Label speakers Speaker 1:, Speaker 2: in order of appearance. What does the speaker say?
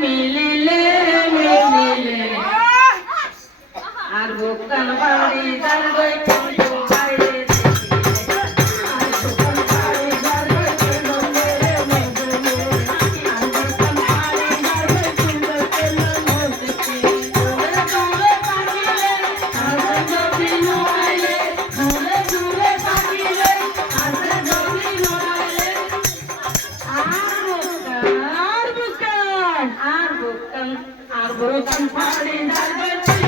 Speaker 1: মিলিলে মিলিলে আর ভোকান বাড়ি তার ஆர் புக்கம் ஆர் புக்கம் பாடினார்கள்